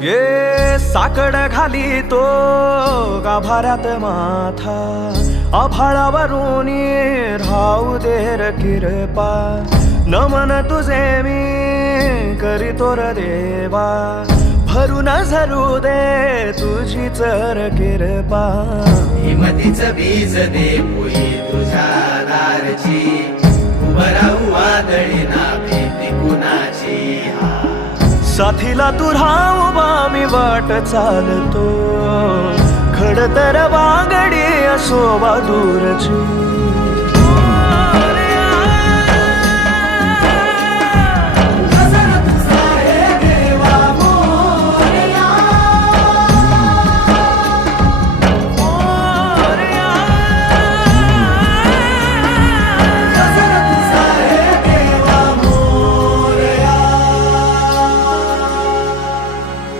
ये साकड घाली तो गाभाऱ्यात माथा, आभाळावरून राहू दे र किरपा, नमन तुझे मी करीतो र देवा, भरून झरू दे तुझी चर किरपा. हिमतीचं बीज दे पोई तुझ्या दारची, उभं राहू वादळी ना भीती कुणाची. साथीला तू राहू मी वाट चालतो, खडतर वागडी असो दूरची.